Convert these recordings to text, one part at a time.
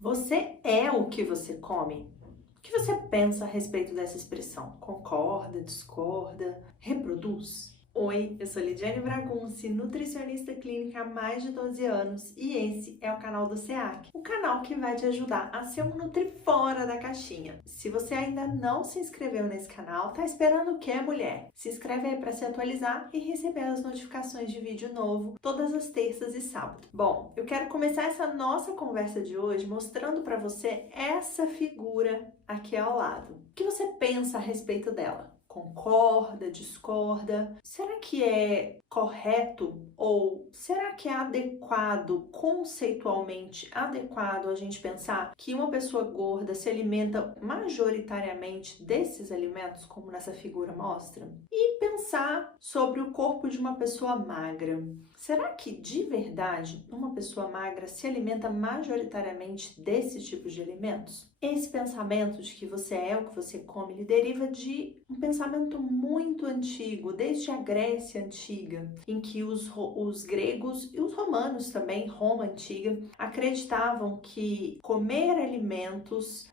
Você é o que você come? O que você pensa a respeito dessa expressão? Concorda, discorda, reproduz? Oi, eu sou Lidiane Bragunci, nutricionista clínica há mais de 12 anos e esse é o canal do SEAC, o canal que vai te ajudar a ser um nutri fora da caixinha. Se você ainda não se inscreveu nesse canal, tá esperando o quê, mulher? Se inscreve aí para se atualizar e receber as notificações de vídeo novo todas as terças e sábados. Bom, eu quero começar essa nossa conversa de hoje mostrando para você essa figura aqui ao lado. O que você pensa a respeito dela? Concorda, discorda? Será que é correto ou será que é adequado, conceitualmente adequado a gente pensar que uma pessoa gorda se alimenta majoritariamente desses alimentos, como nessa figura mostra? E pensar sobre o corpo de uma pessoa magra. Será que de verdade uma pessoa magra se alimenta majoritariamente desses tipos de alimentos? Esse pensamento de que você é o que você come, ele deriva de um pensamento muito antigo, desde a Grécia Antiga, em que os gregos e os romanos também, Roma Antiga, acreditavam que comer alimentos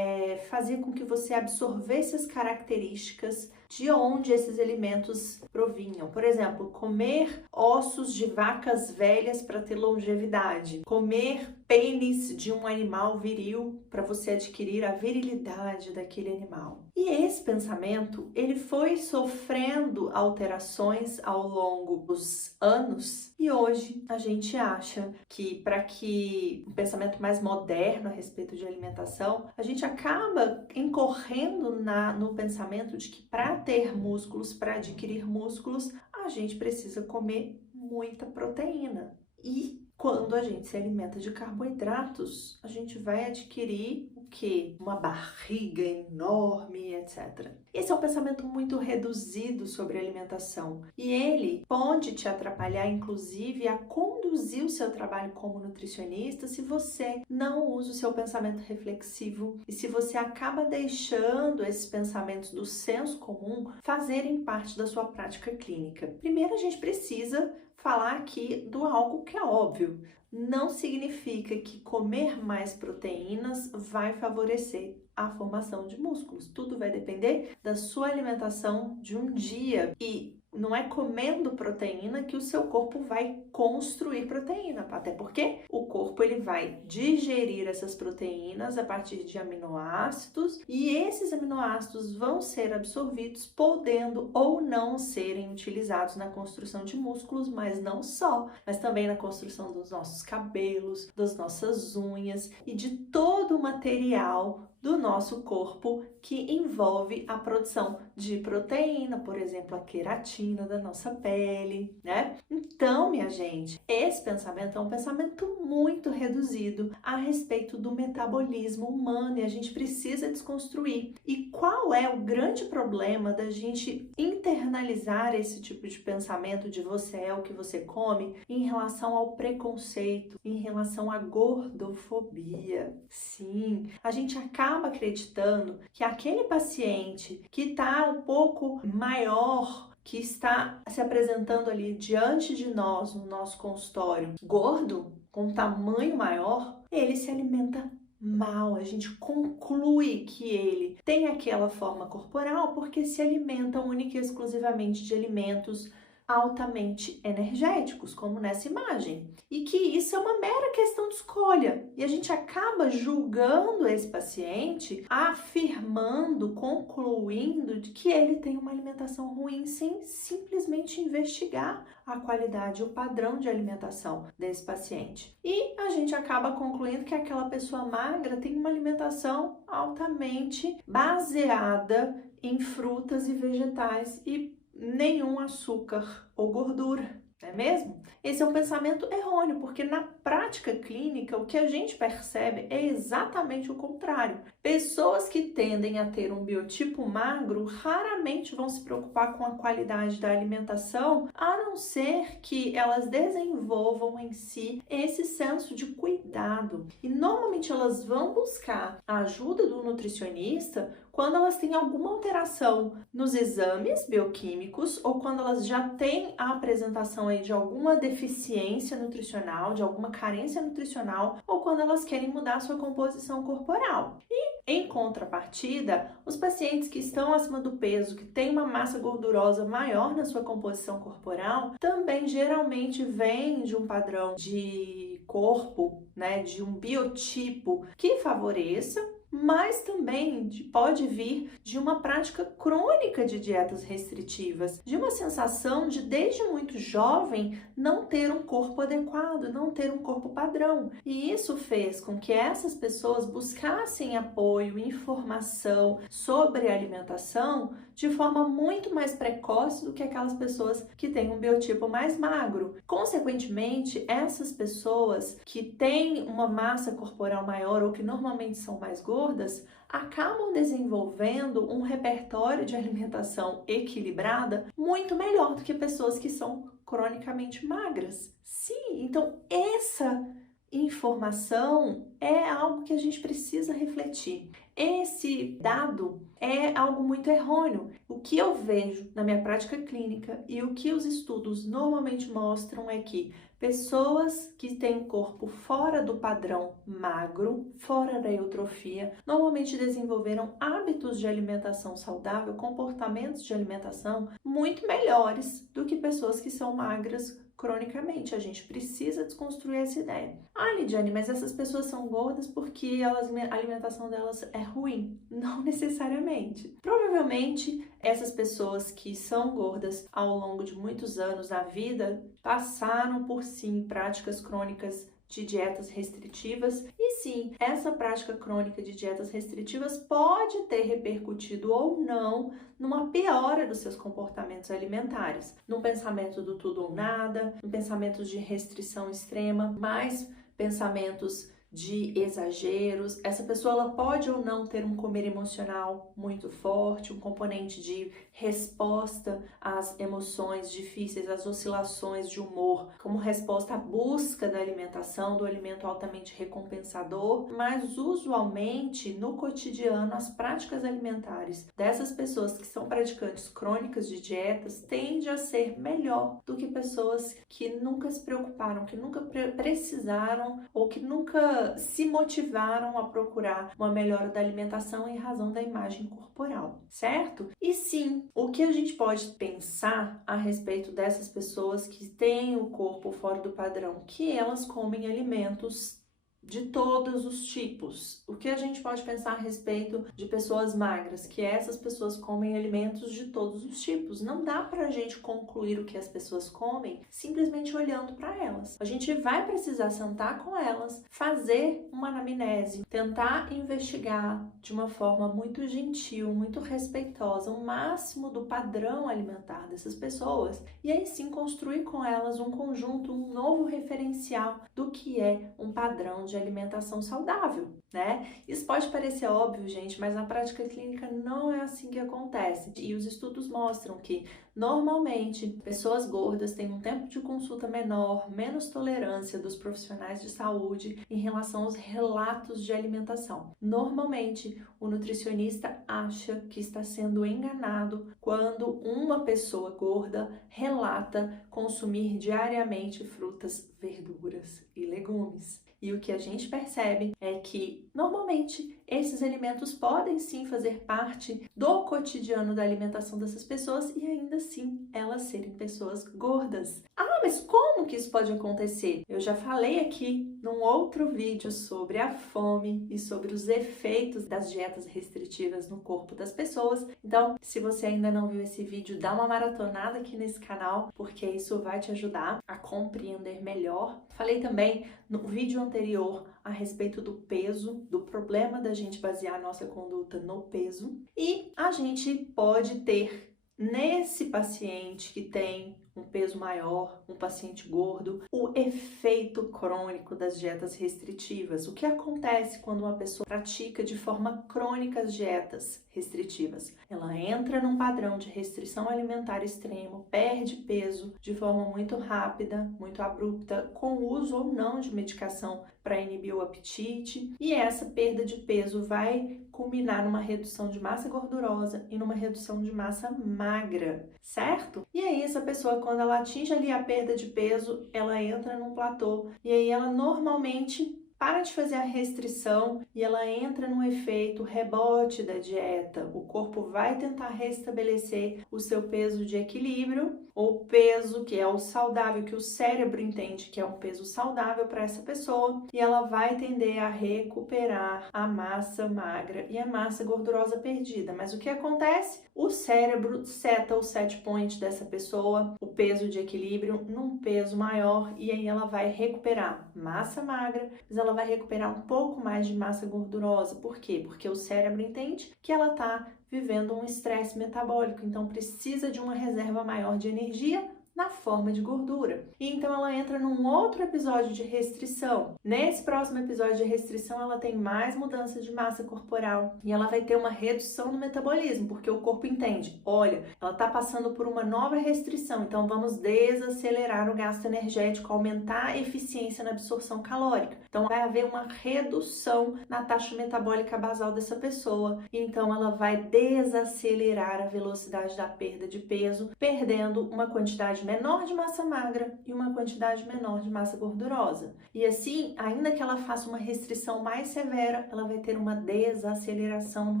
fazia com que você absorvesse as características de onde esses alimentos provinham. Por exemplo, comer ossos de vacas velhas para ter longevidade, comer pênis de um animal viril para você adquirir a virilidade daquele animal. E esse pensamento, ele foi sofrendo alterações ao longo dos anos e hoje a gente acha que para que um pensamento mais moderno a respeito de alimentação, a gente acaba incorrendo no pensamento de que para ter músculos, para adquirir músculos, a gente precisa comer muita proteína. E quando a gente se alimenta de carboidratos, a gente vai adquirir o quê? Uma barriga enorme, etc. Esse é um pensamento muito reduzido sobre alimentação e ele pode te atrapalhar, inclusive, a conduzir o seu trabalho como nutricionista se você não usa o seu pensamento reflexivo e se você acaba deixando esses pensamentos do senso comum fazerem parte da sua prática clínica. Primeiro, a gente precisa falar aqui do algo que é óbvio. Não significa que comer mais proteínas vai favorecer a formação de músculos. Tudo vai depender da sua alimentação de um dia. E não é comendo proteína que o seu corpo vai construir proteína, até porque o corpo ele vai digerir essas proteínas a partir de aminoácidos e esses aminoácidos vão ser absorvidos, podendo ou não serem utilizados na construção de músculos, mas não só, mas também na construção dos nossos cabelos, das nossas unhas e de todo o material do nosso corpo que envolve a produção de proteína, por exemplo, a queratina da nossa pele, né? Então, minha gente, esse pensamento é um pensamento muito reduzido a respeito do metabolismo humano e a gente precisa desconstruir. E qual é o grande problema da gente internalizar esse tipo de pensamento de você é o que você come em relação ao preconceito, em relação à gordofobia? Sim, a gente acaba acreditando que aquele paciente que está um pouco maior, que está se apresentando ali diante de nós, no nosso consultório, gordo, com um tamanho maior, ele se alimenta mal. A gente conclui que ele tem aquela forma corporal porque se alimenta única e exclusivamente de alimentos altamente energéticos, como nessa imagem, e que isso é uma mera questão de escolha. E a gente acaba julgando esse paciente, afirmando, concluindo de que ele tem uma alimentação ruim, sem simplesmente investigar a qualidade, o padrão de alimentação desse paciente. E a gente acaba concluindo que aquela pessoa magra tem uma alimentação altamente baseada em frutas e vegetais e nenhum açúcar ou gordura, não é mesmo? Esse é um pensamento errôneo, porque na prática clínica o que a gente percebe é exatamente o contrário. Pessoas que tendem a ter um biotipo magro raramente vão se preocupar com a qualidade da alimentação, a não ser que elas desenvolvam em si esse senso de cuidado. E normalmente elas vão buscar a ajuda do nutricionista quando elas têm alguma alteração nos exames bioquímicos ou quando elas já têm a apresentação aí de alguma deficiência nutricional, de alguma carência nutricional ou quando elas querem mudar a sua composição corporal. E, em contrapartida, os pacientes que estão acima do peso, que têm uma massa gordurosa maior na sua composição corporal, também geralmente vêm de um padrão de corpo, né, de um biotipo que favoreça, mas também pode vir de uma prática crônica de dietas restritivas, de uma sensação de, desde muito jovem, não ter um corpo adequado, não ter um corpo padrão. E isso fez com que essas pessoas buscassem apoio, informação sobre alimentação de forma muito mais precoce do que aquelas pessoas que têm um biotipo mais magro. Consequentemente, essas pessoas que têm uma massa corporal maior ou que normalmente são mais gordas, acabam desenvolvendo um repertório de alimentação equilibrada muito melhor do que pessoas que são cronicamente magras. Sim, então essa informação é algo que a gente precisa refletir. Esse dado é algo muito errôneo. O que eu vejo na minha prática clínica e o que os estudos normalmente mostram é que pessoas que têm corpo fora do padrão magro, fora da eutrofia, normalmente desenvolveram hábitos de alimentação saudável, comportamentos de alimentação muito melhores do que pessoas que são magras cronicamente. A gente precisa desconstruir essa ideia. Ah, Lidiane, mas essas pessoas são gordas porque a alimentação delas é ruim. Não necessariamente. Provavelmente, essas pessoas que são gordas ao longo de muitos anos da vida passaram por, sim, práticas crônicas de dietas restritivas e sim, essa prática crônica de dietas restritivas pode ter repercutido ou não numa piora dos seus comportamentos alimentares, num pensamento do tudo ou nada, num pensamento de restrição extrema, mais pensamentos de exageros. Essa pessoa ela pode ou não ter um comer emocional muito forte, um componente de resposta às emoções difíceis, às oscilações de humor, como resposta à busca da alimentação, do alimento altamente recompensador, mas usualmente no cotidiano as práticas alimentares dessas pessoas que são praticantes crônicas de dietas tende a ser melhor do que pessoas que nunca se preocuparam, que nunca precisaram ou que nunca se motivaram a procurar uma melhora da alimentação em razão da imagem corporal, certo? E sim, o que a gente pode pensar a respeito dessas pessoas que têm o corpo fora do padrão, que elas comem alimentos de todos os tipos. O que a gente pode pensar a respeito de pessoas magras, que essas pessoas comem alimentos de todos os tipos. Não dá pra gente concluir o que as pessoas comem simplesmente olhando para elas. A gente vai precisar sentar com elas, fazer uma anamnese, tentar investigar de uma forma muito gentil, muito respeitosa, o máximo do padrão alimentar dessas pessoas e aí sim construir com elas um conjunto, um novo referencial do que é um padrão de alimentação saudável, né? Isso pode parecer óbvio, gente, mas na prática clínica não é assim que acontece. E os estudos mostram que normalmente pessoas gordas têm um tempo de consulta menor, menos tolerância dos profissionais de saúde em relação aos relatos de alimentação. Normalmente, o nutricionista acha que está sendo enganado quando uma pessoa gorda relata consumir diariamente frutas, verduras e legumes. E o que a gente percebe é que, normalmente, esses alimentos podem sim fazer parte do cotidiano da alimentação dessas pessoas e ainda assim elas serem pessoas gordas. Ah, mas como que isso pode acontecer? Eu já falei aqui num outro vídeo sobre a fome e sobre os efeitos das dietas restritivas no corpo das pessoas. Então, se você ainda não viu esse vídeo, dá uma maratonada aqui nesse canal, porque isso vai te ajudar a compreender melhor. Falei também no vídeo anterior a respeito do peso, do problema da gente basear a nossa conduta no peso. E a gente pode ter nesse paciente que tem um peso maior, um paciente gordo, o efeito crônico das dietas restritivas. O que acontece quando uma pessoa pratica de forma crônica as dietas restritivas? Ela entra num padrão de restrição alimentar extremo, perde peso de forma muito rápida, muito abrupta, com o uso ou não de medicação para inibir o apetite, e essa perda de peso vai culminar numa redução de massa gordurosa e numa redução de massa magra, certo? E aí essa pessoa quando ela atinge ali a perda de peso, ela entra num platô e aí ela normalmente para de fazer a restrição e ela entra num efeito rebote da dieta. O corpo vai tentar restabelecer o seu peso de equilíbrio, ou peso que é o saudável, que o cérebro entende que é um peso saudável para essa pessoa, e ela vai tender a recuperar a massa magra e a massa gordurosa perdida. Mas o que acontece? O cérebro seta o set point dessa pessoa, o peso de equilíbrio, num peso maior, e aí ela vai recuperar massa magra, mas ela vai recuperar um pouco mais de massa gordurosa. Por quê? Porque o cérebro entende que ela está vivendo um estresse metabólico, então precisa de uma reserva maior de energia na forma de gordura. E então ela entra num outro episódio de restrição. Nesse próximo episódio de restrição, ela tem mais mudança de massa corporal e ela vai ter uma redução do metabolismo, porque o corpo entende, olha, ela está passando por uma nova restrição, então vamos desacelerar o gasto energético, aumentar a eficiência na absorção calórica. Então vai haver uma redução na taxa metabólica basal dessa pessoa, e então ela vai desacelerar a velocidade da perda de peso, perdendo uma quantidade menor de massa magra e uma quantidade menor de massa gordurosa. E assim, ainda que ela faça uma restrição mais severa, ela vai ter uma desaceleração no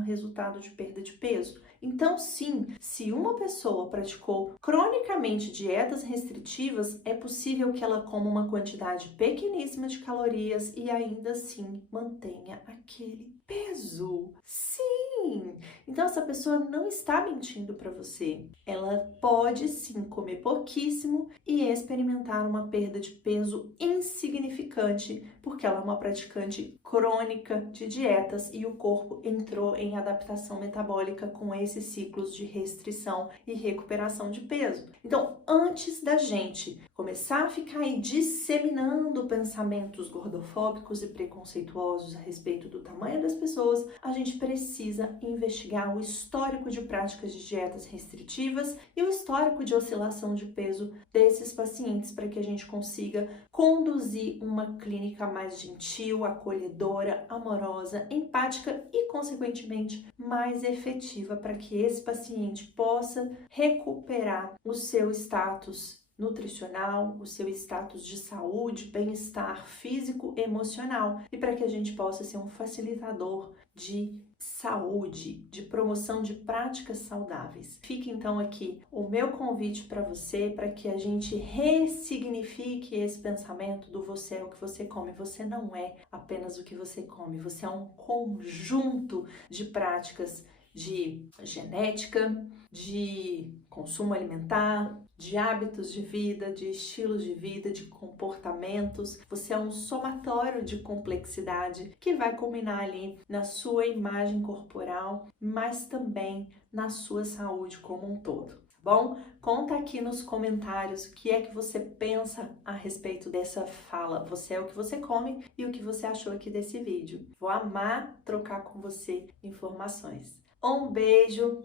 resultado de perda de peso. Então, sim, se uma pessoa praticou cronicamente dietas restritivas, é possível que ela coma uma quantidade pequeníssima de calorias e ainda assim mantenha aquele peso. Sim! Então, essa pessoa não está mentindo para você. Ela pode sim comer pouquíssimo e experimentar uma perda de peso insignificante, porque ela é uma praticante crônica de dietas e o corpo entrou em adaptação metabólica com esses ciclos de restrição e recuperação de peso. Então, antes da gente começar a ficar aí disseminando pensamentos gordofóbicos e preconceituosos a respeito do tamanho das pessoas, a gente precisa investigar o histórico de práticas de dietas restritivas e o histórico de oscilação de peso desses pacientes para que a gente consiga conduzir uma clínica mais gentil, acolhedora, amorosa, empática e, consequentemente, mais efetiva para que esse paciente possa recuperar o seu status nutricional, o seu status de saúde, bem-estar físico e emocional, e para que a gente possa ser um facilitador de saúde, de promoção de práticas saudáveis. Fica então aqui o meu convite para você, para que a gente ressignifique esse pensamento do você é o que você come. Você não é apenas o que você come, você é um conjunto de práticas de genética, de consumo alimentar, de hábitos de vida, de estilos de vida, de comportamentos. Você é um somatório de complexidade que vai culminar ali na sua imagem corporal, mas também na sua saúde como um todo. Bom, conta aqui nos comentários o que é que você pensa a respeito dessa fala. Você é o que você come e o que você achou aqui desse vídeo. Vou amar trocar com você informações. Um beijo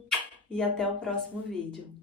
e até o próximo vídeo.